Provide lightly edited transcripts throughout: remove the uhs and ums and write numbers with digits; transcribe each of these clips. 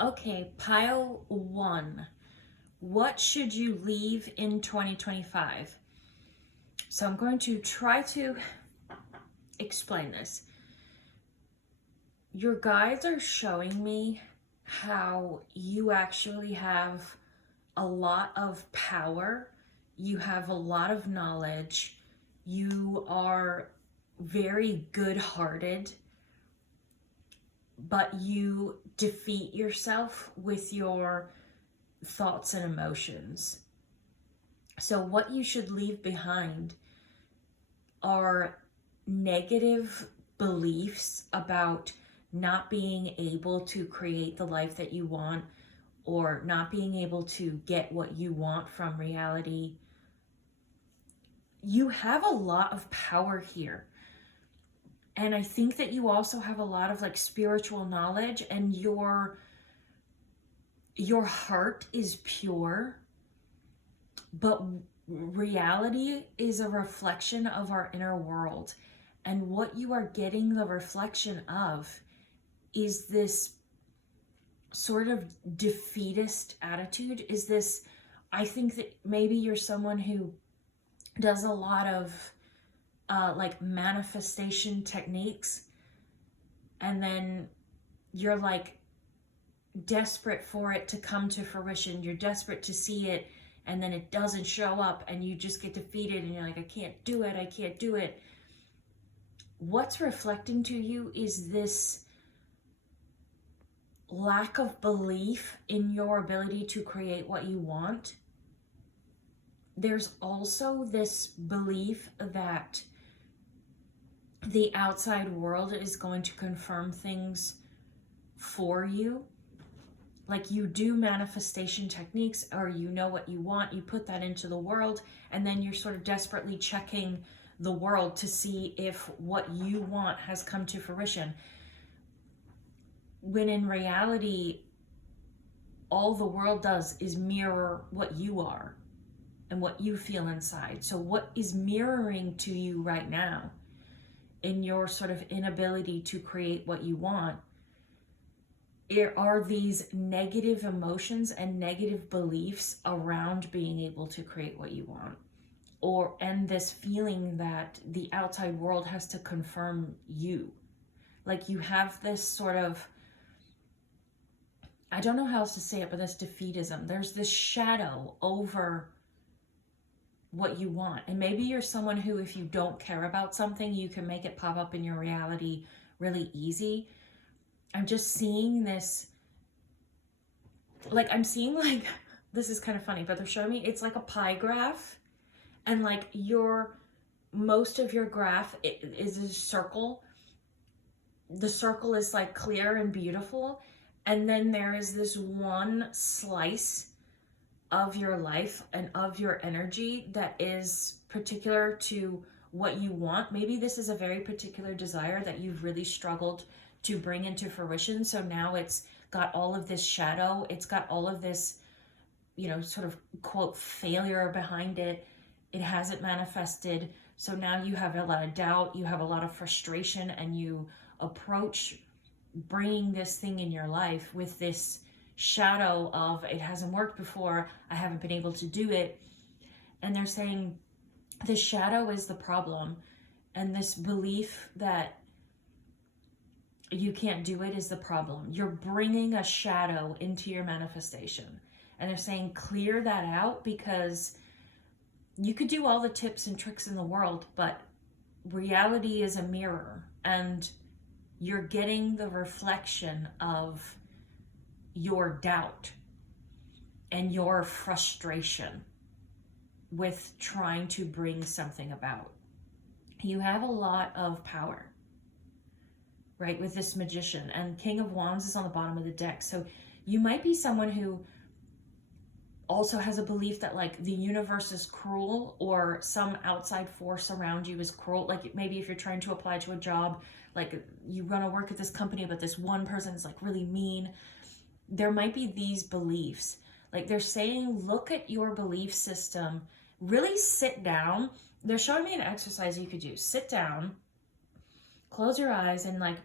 Okay, pile one. What should you leave in 2025? So I'm going to try to explain this. Your guides are showing me how you actually have a lot of power. You have a lot of knowledge. You are very good-hearted, but you defeat yourself with your thoughts and emotions. So what you should leave behind are negative beliefs about not being able to create the life that you want, or not being able to get what you want from reality. You have a lot of power here. And I think that you also have a lot of like spiritual knowledge, and your heart is pure, but reality is a reflection of our inner world. And what you are getting the reflection of is this sort of defeatist attitude. Is this, I think that maybe you're someone who does a lot of like manifestation techniques, and then you're like desperate for it to come to fruition. You're desperate to see it, and then it doesn't show up, and you just get defeated, and you're like, I can't do it, I can't do it. What's reflecting to you is this lack of belief in your ability to create what you want. There's also this belief that the outside world is going to confirm things for you. Like, you do manifestation techniques, or you know what you want, you put that into the world, and then you're sort of desperately checking the world to see if what you want has come to fruition. When in reality, all the world does is mirror what you are and what you feel inside. So what is mirroring to you right now in your sort of inability to create what you want are these negative emotions and negative beliefs around being able to create what you want, and this feeling that the outside world has to confirm you. Like, you have this sort of, I don't know how else to say it, but this defeatism. There's this shadow over what you want. And maybe you're someone who, if you don't care about something, you can make it pop up in your reality really easy. I'm just seeing this, like, I'm seeing like, this is kind of funny, but they're showing me, it's like a pie graph, and like most of your graph is a circle. The circle is like clear and beautiful, and then there is this one slice of your life and of your energy that is particular to what you want. Maybe this is a very particular desire that you've really struggled to bring into fruition. So now it's got all of this shadow. It's got all of this, sort of quote failure behind it. It hasn't manifested. So now you have a lot of doubt. You have a lot of frustration, and you approach bringing this thing in your life with this shadow of, it hasn't worked before, I haven't been able to do it. And they're saying the shadow is the problem, and this belief that you can't do it is the problem. You're bringing a shadow into your manifestation, and they're saying clear that out, because you could do all the tips and tricks in the world, but reality is a mirror, and you're getting the reflection of your doubt and your frustration with trying to bring something about. You have a lot of power, right, with this Magician, and King of Wands is on the bottom of the deck. So you might be someone who also has a belief that like the universe is cruel, or some outside force around you is cruel. Like, maybe if you're trying to apply to a job, like you want to work at this company, but this one person is like really mean. There might be these beliefs. Like, they're saying, look at your belief system, really sit down. They're showing me an exercise you could do. Sit down, close your eyes, and like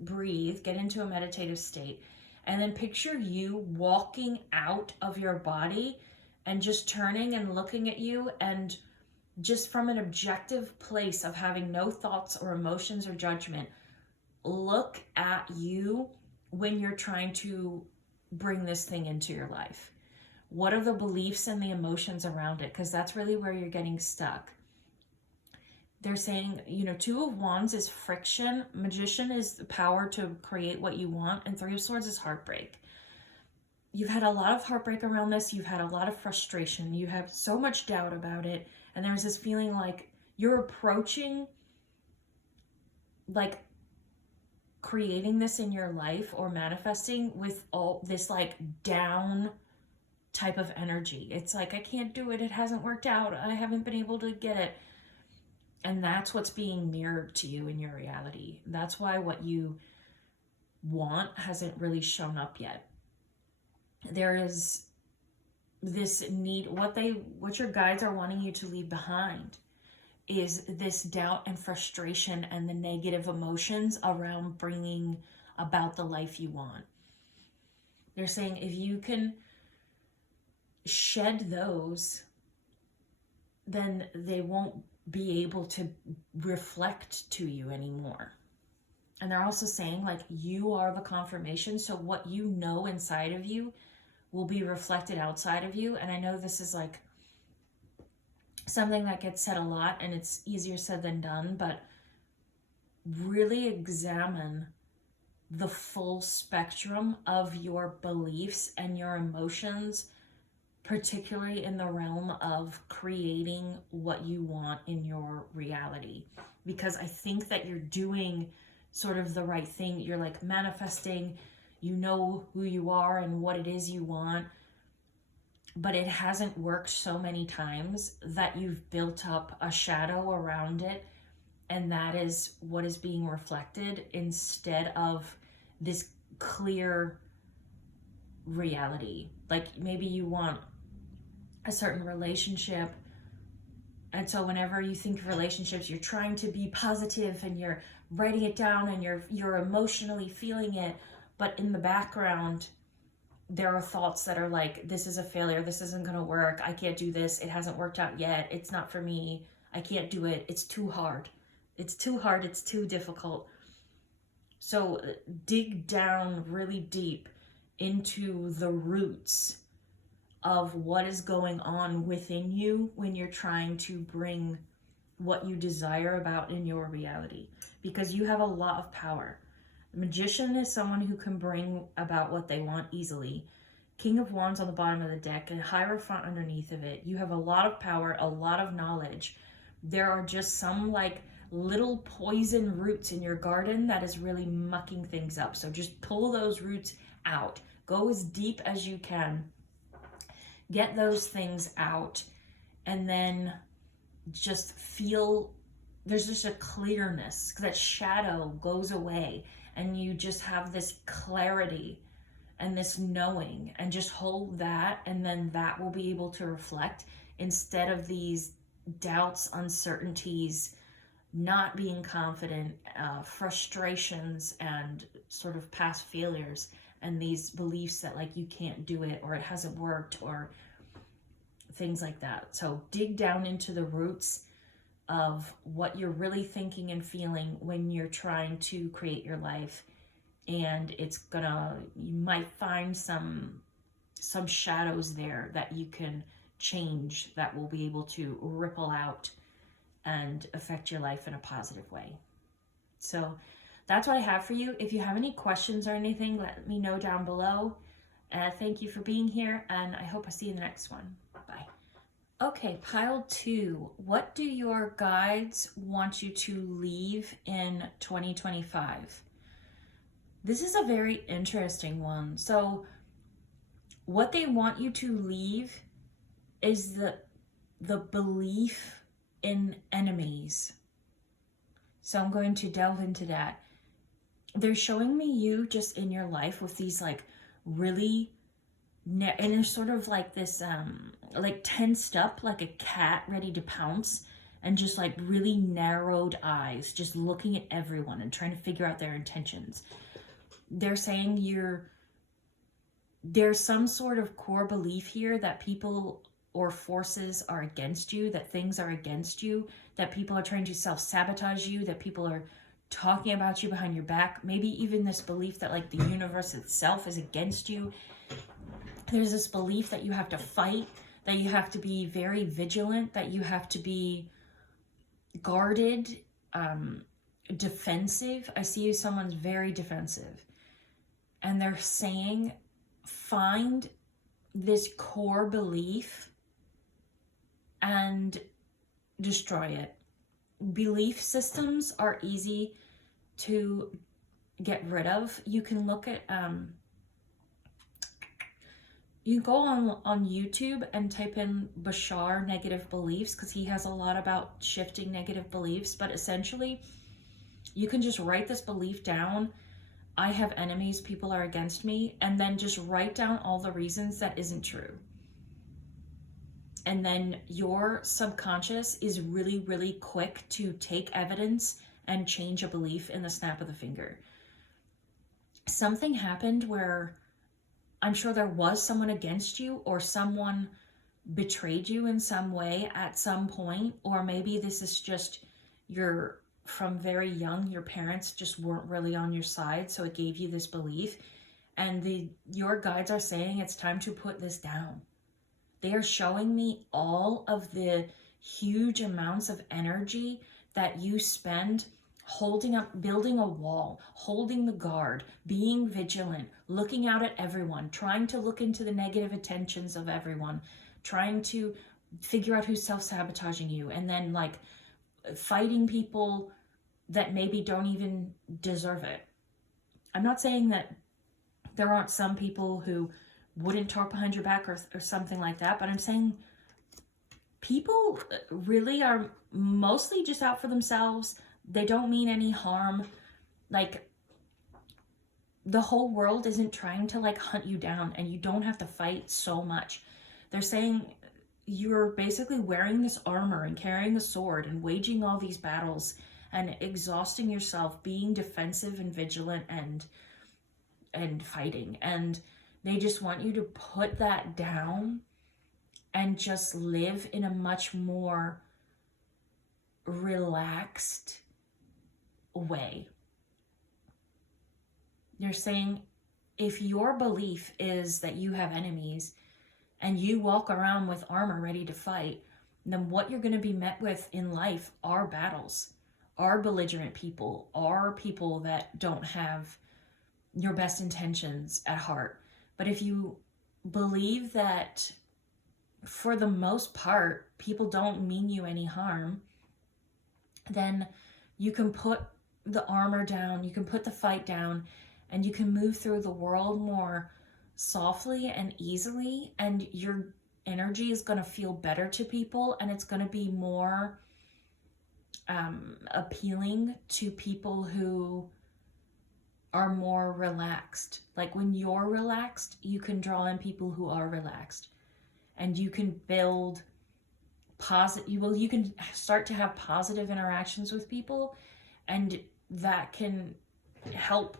breathe, get into a meditative state, And then picture you walking out of your body and just turning and looking at you, and just from an objective place of having no thoughts or emotions or judgment, look at you when you're trying to bring this thing into your life. What are the beliefs and the emotions around it? Because that's really where you're getting stuck. They're saying, Two of Wands is friction. Magician is the power to create what you want. And Three of Swords is heartbreak. You've had a lot of heartbreak around this. You've had a lot of frustration. You have so much doubt about it. And there's this feeling like you're approaching, like, creating this in your life or manifesting with all this like down type of energy. It's like, I can't do it. It hasn't worked out. I haven't been able to get it. And that's what's being mirrored to you in your reality. That's why what you want hasn't really shown up yet. There is this need, what your guides are wanting you to leave behind is this doubt and frustration and the negative emotions around bringing about the life you want. They're saying if you can shed those, then they won't be able to reflect to you anymore. And they're also saying, like, you are the confirmation. So what you know inside of you will be reflected outside of you. And I know this is like something that gets said a lot, and it's easier said than done, but really examine the full spectrum of your beliefs and your emotions, particularly in the realm of creating what you want in your reality. Because I think that you're doing sort of the right thing. You're like manifesting, you know who you are and what it is you want, but it hasn't worked so many times that you've built up a shadow around it, and that is what is being reflected instead of this clear reality. Like maybe you want a certain relationship, and so whenever you think of relationships, you're trying to be positive and you're writing it down and you're emotionally feeling it, but in the background there are thoughts that are like, this is a failure, this isn't going to work, I can't do this, it hasn't worked out yet, it's not for me, I can't do it, it's too hard, it's too difficult. So dig down really deep into the roots of what is going on within you when you're trying to bring what you desire about in your reality, because you have a lot of power. The Magician is someone who can bring about what they want easily. King of Wands on the bottom of the deck and Hierophant underneath of it. You have a lot of power, a lot of knowledge. There are just some like little poison roots in your garden that is really mucking things up. So just pull those roots out. Go as deep as you can. Get those things out, and then just feel there's just a clearness. That shadow goes away, and you just have this clarity and this knowing, and just hold that, and then that will be able to reflect instead of these doubts, uncertainties, not being confident, frustrations, and sort of past failures, and these beliefs that like you can't do it or it hasn't worked or things like that. So dig down into the roots of what you're really thinking and feeling when you're trying to create your life, and you might find some shadows there that you can change, that will be able to ripple out and affect your life in a positive way. So that's what I have for you. If you have any questions or anything, let me know down below. Thank you for being here, and I hope I see you in the next one. Bye. Okay, pile 2. What do your guides want you to leave in 2025? This is a very interesting one. So what they want you to leave is the belief in enemies. So I'm going to delve into that. They're showing me you just in your life with these like really and they're sort of like this like tensed up like a cat ready to pounce, and just like really narrowed eyes, just looking at everyone and trying to figure out their intentions. They're saying you're there's some sort of core belief here that people or forces are against you, that things are against you, that people are trying to self-sabotage you, that people are talking about you behind your back. Maybe even this belief that like the universe itself is against you. There's this belief that you have to fight, that you have to be very vigilant, that you have to be guarded, defensive. I see you, someone's very defensive. And they're saying, find this core belief and destroy it. Belief systems are easy to get rid of. You can look at, you go on YouTube and type in Bashar negative beliefs, because he has a lot about shifting negative beliefs. But essentially, you can just write this belief down. I have enemies, people are against me, and then just write down all the reasons that isn't true. And then your subconscious is really, really quick to take evidence and change a belief in the snap of the finger. Something happened where I'm sure there was someone against you, or someone betrayed you in some way at some point, or maybe this is just from very young, your parents just weren't really on your side, so it gave you this belief, and your guides are saying it's time to put this down. They are showing me all of the huge amounts of energy that you spend holding up, building a wall, holding the guard, being vigilant, looking out at everyone, trying to look into the negative intentions of everyone, trying to figure out who's self-sabotaging you, and then like fighting people that maybe don't even deserve it. I'm not saying that there aren't some people who wouldn't talk behind your back or something like that, but I'm saying people really are mostly just out for themselves. They don't mean any harm. Like, the whole world isn't trying to like hunt you down, and you don't have to fight so much. They're saying you're basically wearing this armor and carrying a sword and waging all these battles and exhausting yourself, being defensive and vigilant and fighting. And they just want you to put that down and just live in a much more relaxed way. They're saying if your belief is that you have enemies and you walk around with armor ready to fight, then what you're going to be met with in life are battles, are belligerent people, are people that don't have your best intentions at heart. But if you believe that for the most part people don't mean you any harm, then you can put the armor down, you can put the fight down, and you can move through the world more softly and easily, and your energy is going to feel better to people, and it's going to be more appealing to people who are more relaxed. Like, when you're relaxed, you can draw in people who are relaxed, and you can build you can start to have positive interactions with people, and that can help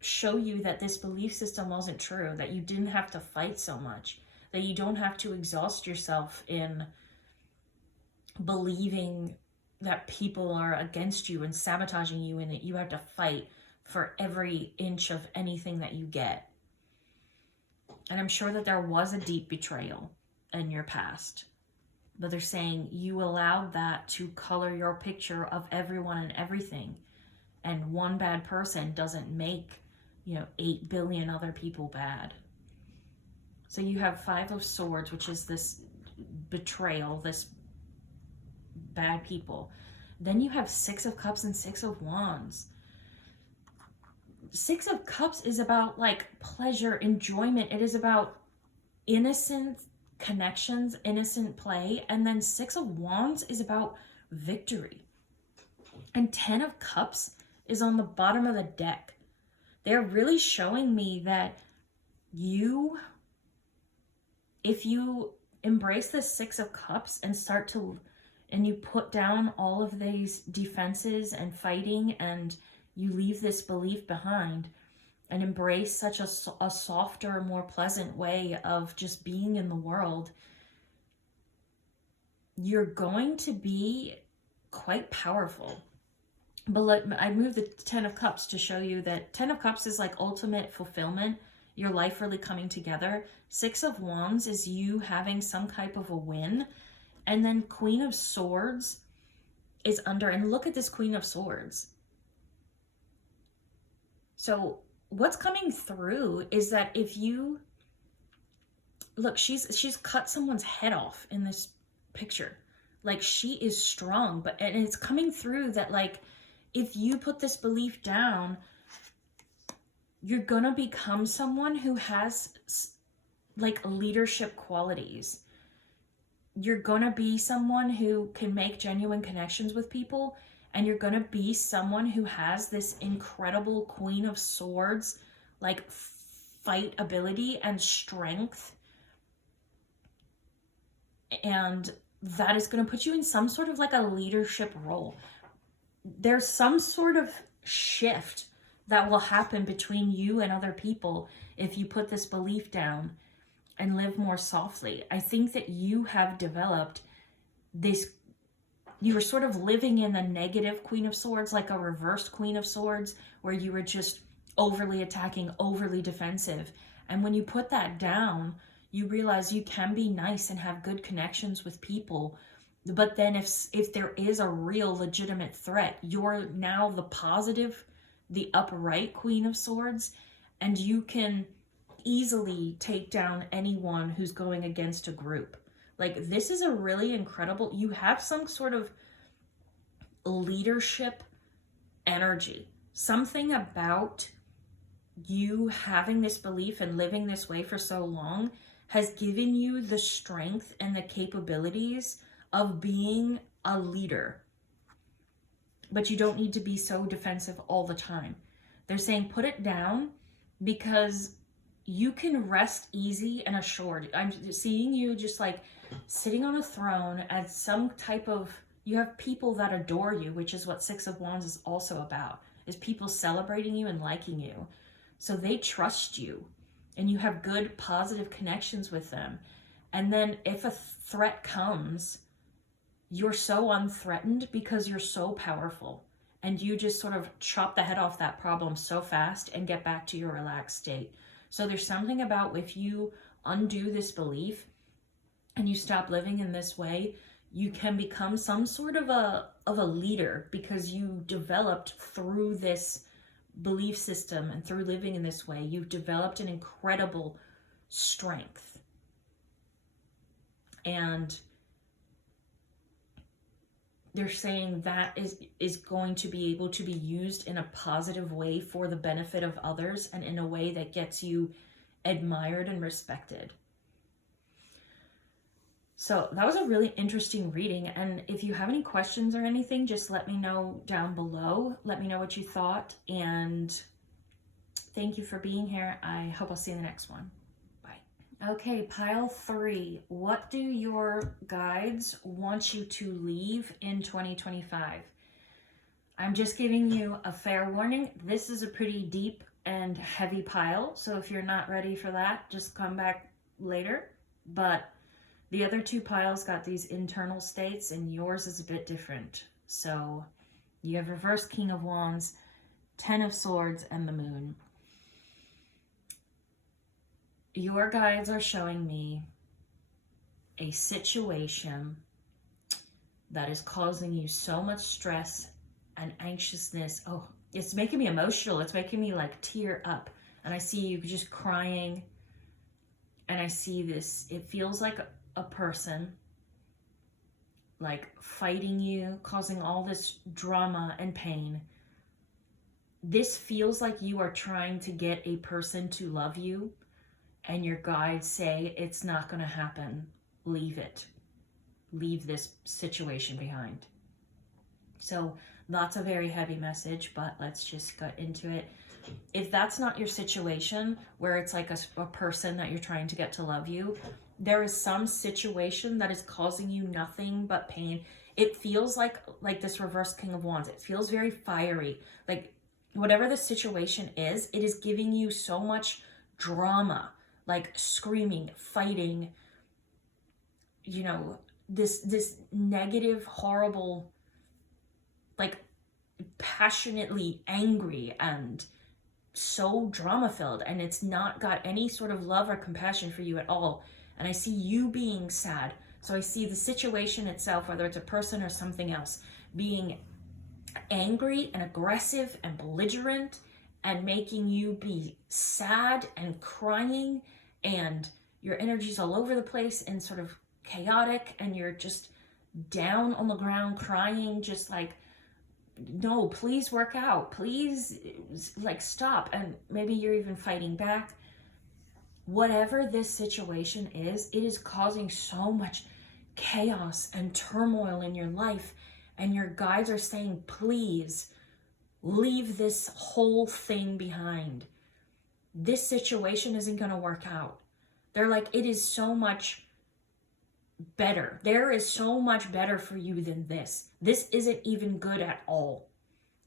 show you that this belief system wasn't true, that you didn't have to fight so much, that you don't have to exhaust yourself in believing that people are against you and sabotaging you, and that you have to fight for every inch of anything that you get. And I'm sure that there was a deep betrayal in your past, but they're saying you allowed that to color your picture of everyone and everything, and one bad person doesn't make 8 billion other people bad. So you have 5 of Swords, which is this betrayal, this bad people. Then you have 6 of Cups and 6 of Wands. 6 of Cups is about like pleasure, enjoyment. It is about innocent connections, innocent play. And then 6 of Wands is about victory. And 10 of Cups is on the bottom of the deck. They're really showing me that if you embrace the 6 of Cups and you put down all of these defenses and fighting, and you leave this belief behind, and embrace such a softer, more pleasant way of just being in the world, you're going to be quite powerful. But I moved the 10 of Cups to show you that 10 of Cups is like ultimate fulfillment, your life really coming together. 6 of Wands is you having some type of a win. And then Queen of Swords is under, and look at this Queen of Swords. So what's coming through is that if you look, she's cut someone's head off in this picture. Like, she is strong, and it's coming through that, like, if you put this belief down, you're gonna become someone who has like leadership qualities. You're gonna be someone who can make genuine connections with people, and you're gonna be someone who has this incredible Queen of Swords, like, fight ability and strength. And that is gonna put you in some sort of like a leadership role. There's some sort of shift that will happen between you and other people if you put this belief down and live more softly. I think that you have developed this, you were sort of living in the negative Queen of Swords, like a reversed Queen of Swords, where you were just overly attacking, overly defensive. And when you put that down, you realize you can be nice and have good connections with people. But then if there is a real legitimate threat, you're now the positive, the upright Queen of Swords, and you can easily take down anyone who's going against a group. Like, this is a really incredible, you have some sort of leadership energy. Something about you having this belief and living this way for so long has given you the strength and the capabilities of being a leader. But you don't need to be so defensive all the time. They're saying put it down because you can rest easy and assured. I'm seeing you just like sitting on a throne as some type of, you have people that adore you, which is what 6 of Wands is also about, is people celebrating you and liking you. So they trust you and you have good positive connections with them. And then if a threat comes, you're so unthreatened because you're so powerful, and you just sort of chop the head off that problem so fast and get back to your relaxed state. So there's something about, if you undo this belief and you stop living in this way, you can become some sort of a leader, because you developed through this belief system and through living in this way, you've developed an incredible strength. And they're saying that is going to be able to be used in a positive way for the benefit of others, and in a way that gets you admired and respected. So that was a really interesting reading. And if you have any questions or anything, just let me know down below. Let me know what you thought. And thank you for being here. I hope I'll see you in the next one. Okay, pile 3. What do your guides want you to leave in 2025? I'm just giving you a fair warning. This is a pretty deep and heavy pile, so if you're not ready for that, just come back later. But the other 2 piles got these internal states, and yours is a bit different. So you have reverse King of Wands, 10 of Swords, and the Moon. Your guides are showing me a situation that is causing you so much stress and anxiousness. Oh, it's making me emotional. It's making me like tear up. And I see you just crying. And I see this, it feels like a person like fighting you, causing all this drama and pain. This feels like you are trying to get a person to love you, and your guides say it's not going to happen. Leave it. Leave this situation behind. So that's a very heavy message, but let's just get into it. If that's not your situation, where it's like a person that you're trying to get to love you, there is some situation that is causing you nothing but pain. It feels like this reverse King of Wands. It feels very fiery. Like whatever the situation is, it is giving you so much drama, like screaming, fighting, you know, this negative, horrible, like passionately angry and so drama filled, and it's not got any sort of love or compassion for you at all. And I see you being sad. So I see the situation itself, whether it's a person or something else, being angry and aggressive and belligerent and making you be sad and crying, and your energy's all over the place and sort of chaotic, and you're just down on the ground crying, just like, no, please work out, please, like, stop. And maybe you're even fighting back. Whatever this situation is, it is causing so much chaos and turmoil in your life, and your guides are saying, please leave this whole thing behind. This situation isn't going to work out. They're like, it is so much better. There is so much better for you than this. This isn't even good at all.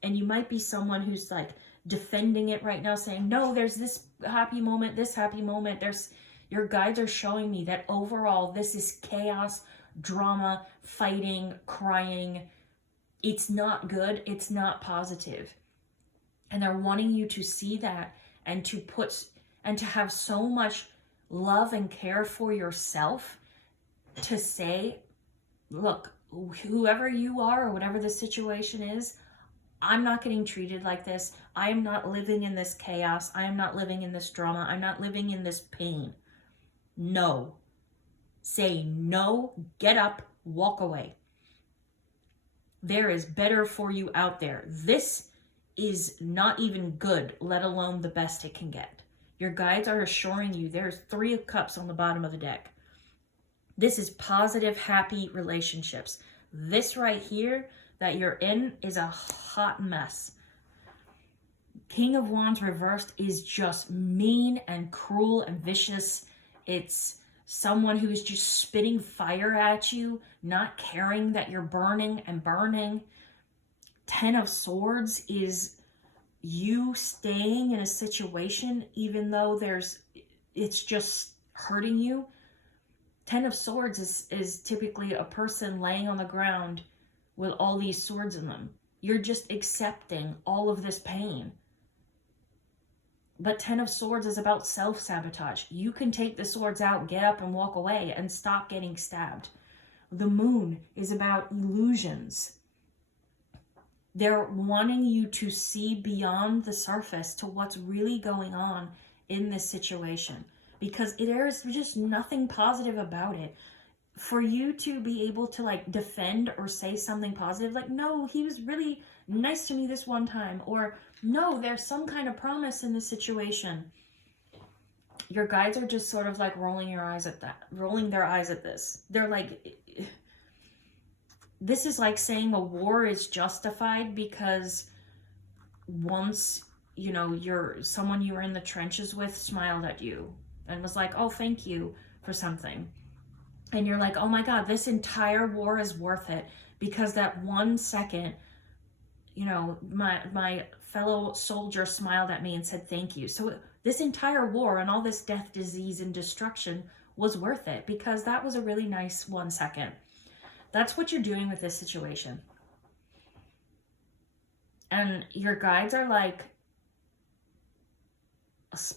And you might be someone who's like defending it right now, saying, no, there's this happy moment, this happy moment. Your guides are showing me that overall this is chaos, drama, fighting, crying. It's not good. It's not positive. And they're wanting you to see that, and to have so much love and care for yourself, to say, look, whoever you are or whatever the situation is, I'm not getting treated like this. I am not living in this chaos. I am not living in this drama. I'm not living in this pain. No. Say no, get up, walk away. There is better for you out there. This is not even good, let alone the best it can get. Your guides are assuring you there's 3 of Cups on the bottom of the deck. This is positive, happy relationships. This right here that you're in is a hot mess. King of Wands reversed is just mean and cruel and vicious. It's someone who is just spitting fire at you, not caring that you're burning and burning. 10 of Swords is you staying in a situation even though it's just hurting you. 10 of Swords is typically a person laying on the ground with all these swords in them. You're just accepting all of this pain. But 10 of Swords is about self-sabotage. You can take the swords out, get up and walk away and stop getting stabbed. The Moon is about illusions. They're wanting you to see beyond the surface to what's really going on in this situation, because there is just nothing positive about it. For you to be able to like defend or say something positive, like, no, he was really nice to me this one time, or no, there's some kind of promise in this situation. Your guides are just sort of like rolling their eyes at this. They're like, this is like saying a war is justified because once, you know, someone you were in the trenches with smiled at you and was like, oh, thank you for something. And you're like, oh my God, this entire war is worth it because that 1 second, you know, my fellow soldier smiled at me and said thank you. So this entire war and all this death, disease, and destruction was worth it because that was a really nice 1 second. That's what you're doing with this situation. And your guides are like,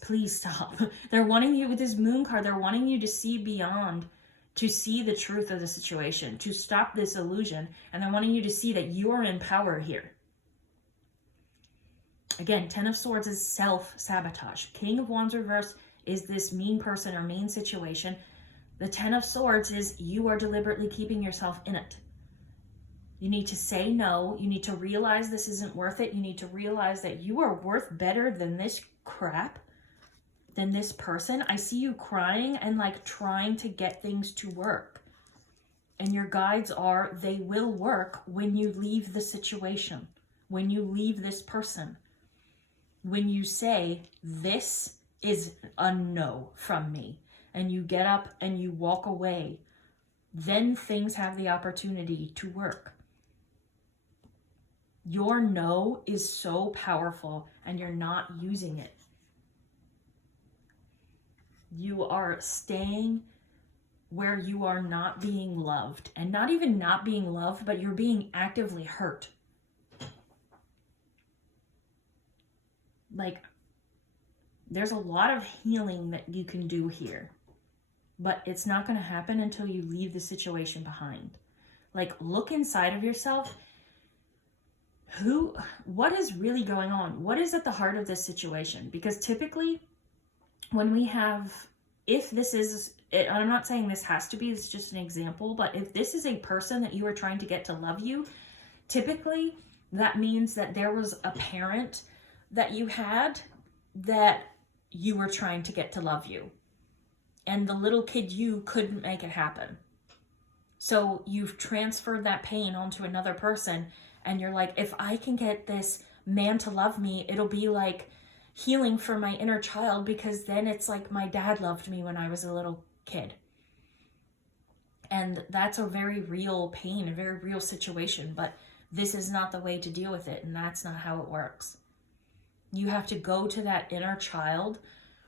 please stop. They're wanting you, with this Moon card, they're wanting you to see beyond, to see the truth of the situation, to stop this illusion. And they're wanting you to see that you're in power here. Again, 10 of Swords is self-sabotage. King of Wands reversed is this mean person or mean situation. The 10 of Swords is you are deliberately keeping yourself in it. You need to say no. You need to realize this isn't worth it. You need to realize that you are worth better than this crap, than this person. I see you crying and like trying to get things to work. And your guides are, they will work when you leave the situation, when you leave this person. When you say, this is a no from me, and you get up and you walk away, then things have the opportunity to work. Your no is so powerful and you're not using it. You are staying where you are not being loved, and not even not being loved, but you're being actively hurt. Like, there's a lot of healing that you can do here, but it's not going to happen until you leave the situation behind. Like, look inside of yourself. What is really going on? What is at the heart of this situation? Because typically when we have, if this is, I'm not saying this has to be, it's just an example, but if this is a person that you are trying to get to love you, typically that means that there was a parent that you had that you were trying to get to love you. And the little kid you couldn't make it happen. So you've transferred that pain onto another person, and you're like, if I can get this man to love me, it'll be like healing for my inner child, because then it's like my dad loved me when I was a little kid. And that's a very real pain, a very real situation, but this is not the way to deal with it, and that's not how it works. You have to go to that inner child.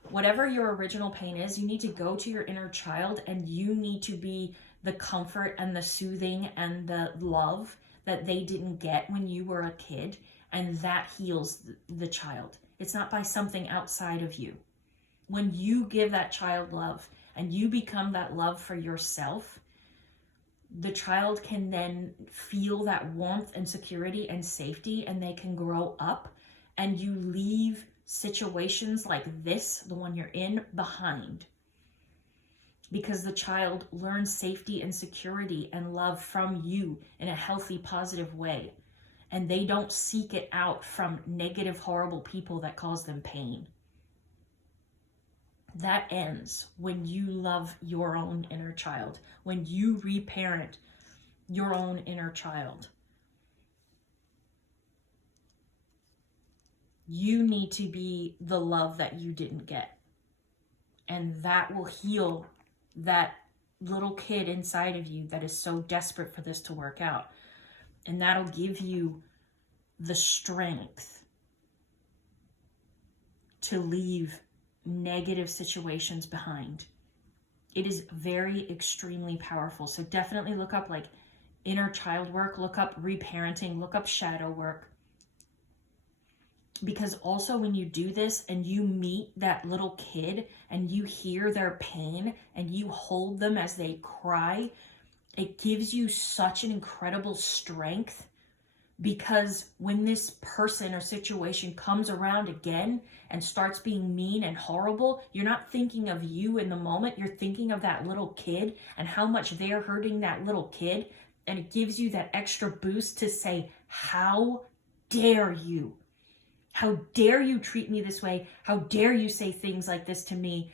Whatever your original pain is, you need to go to your inner child, and you need to be the comfort and the soothing and the love that they didn't get when you were a kid, and that heals the child. It's not by something outside of you. When you give that child love and you become that love for yourself, the child can then feel that warmth and security and safety, and they can grow up, and you leave situations like this, the one you're in, behind. Because the child learns safety and security and love from you in a healthy, positive way. And they don't seek it out from negative, horrible people that cause them pain. That ends when you love your own inner child, when you reparent your own inner child. You need to be the love that you didn't get. And that will heal that little kid inside of you that is so desperate for this to work out. And that'll give you the strength to leave negative situations behind. It is very extremely powerful. So definitely look up like inner child work, look up reparenting, look up shadow work. Because also when you do this and you meet that little kid and you hear their pain and you hold them as they cry, it gives you such an incredible strength. Because when this person or situation comes around again and starts being mean and horrible, you're not thinking of you in the moment. You're thinking of that little kid and how much they're hurting that little kid. And it gives you that extra boost to say, how dare you? How dare you treat me this way? How dare you say things like this to me?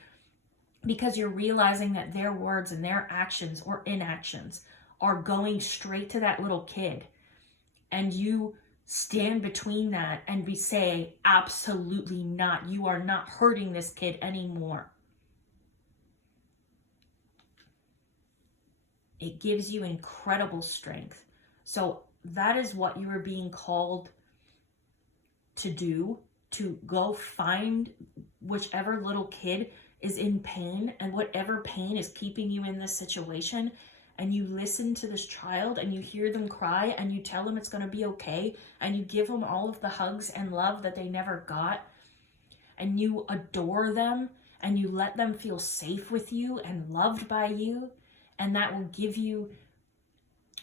Because you're realizing that their words and their actions or inactions are going straight to that little kid. And you stand between that and say, absolutely not. You are not hurting this kid anymore. It gives you incredible strength. So that is what you are being called to do, to go find whichever little kid is in pain and whatever pain is keeping you in this situation, and you listen to this child and you hear them cry and you tell them it's going to be okay, and you give them all of the hugs and love that they never got, and you adore them and you let them feel safe with you and loved by you. And that will give you,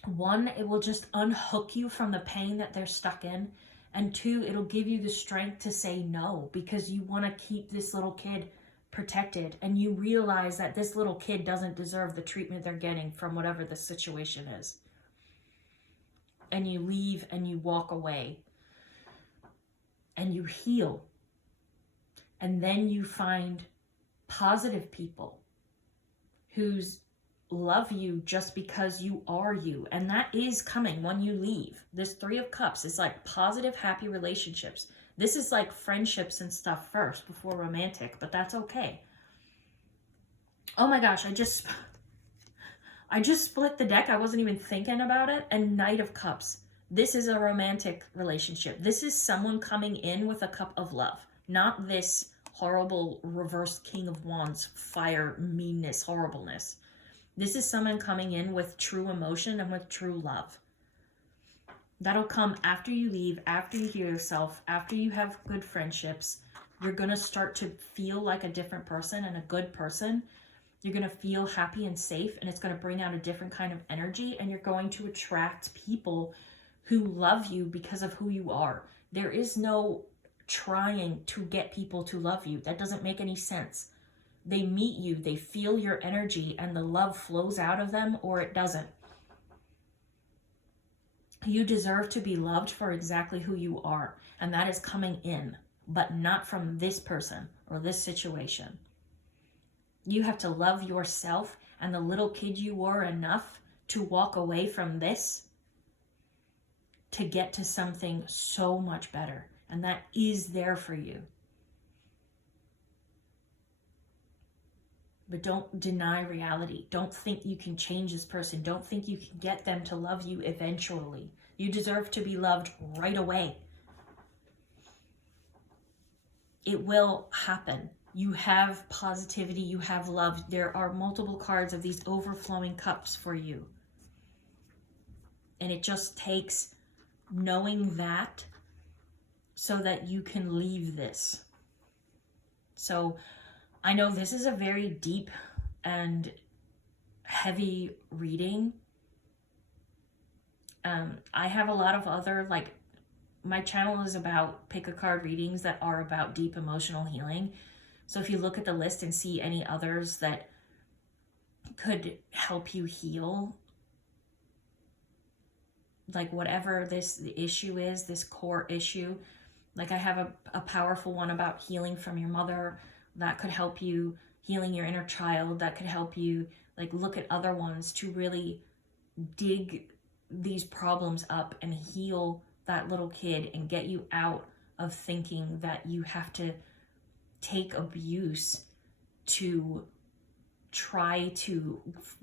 one, it will just unhook you from the pain that they're stuck in. And two, it'll give you the strength to say no, because you want to keep this little kid protected. And you realize that this little kid doesn't deserve the treatment they're getting from whatever the situation is. And you leave and you walk away. And you heal. And then you find positive people who's love you just because you are you. And that is coming when you leave. This 3 of Cups is like positive, happy relationships. This is like friendships and stuff first before romantic, but that's okay. Oh my gosh, I just split the deck. I wasn't even thinking about it. And Knight of Cups. This is a romantic relationship. This is someone coming in with a cup of love, not this horrible reverse King of Wands, fire, meanness, horribleness. This is someone coming in with true emotion and with true love. That'll come after you leave, after you heal yourself, after you have good friendships. You're going to start to feel like a different person and a good person. You're going to feel happy and safe, and it's going to bring out a different kind of energy, and you're going to attract people who love you because of who you are. There is no trying to get people to love you. That doesn't make any sense. They meet you, they feel your energy, and the love flows out of them, or it doesn't. You deserve to be loved for exactly who you are, and that is coming in, but not from this person or this situation. You have to love yourself and the little kid you were enough to walk away from this to get to something so much better. And that is there for you. But don't deny reality. Don't think you can change this person. Don't think you can get them to love you eventually. You deserve to be loved right away. It will happen. You have positivity, you have love. There are multiple cards of these overflowing cups for you. And it just takes knowing that so that you can leave this. So I know this is a very deep and heavy reading. I have a lot of other, my channel is about pick a card readings that are about deep emotional healing. So if you look at the list and see any others that could help you heal, like whatever the issue is, this core issue, like I have a powerful one about healing from your mother that could help you, healing your inner child that could help you, like look at other ones to really dig these problems up and heal that little kid and get you out of thinking that you have to take abuse to try to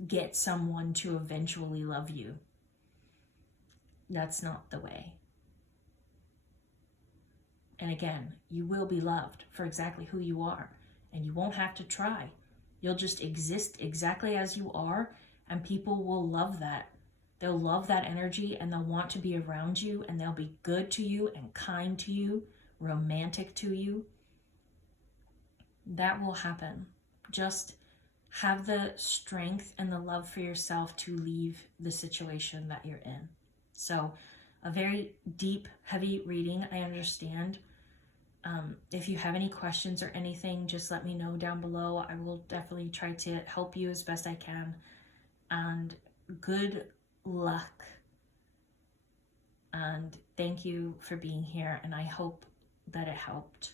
get someone to eventually love you. That's not the way. And again, you will be loved for exactly who you are, and you won't have to try. You'll just exist exactly as you are, and people will love that. They'll love that energy, and they'll want to be around you, and they'll be good to you and kind to you, romantic to you. That will happen. Just have the strength and the love for yourself to leave the situation that you're in. So a very deep, heavy reading, I understand. If you have any questions or anything, just let me know down below. I will definitely try to help you as best I can. And good luck. And thank you for being here. And I hope that it helped.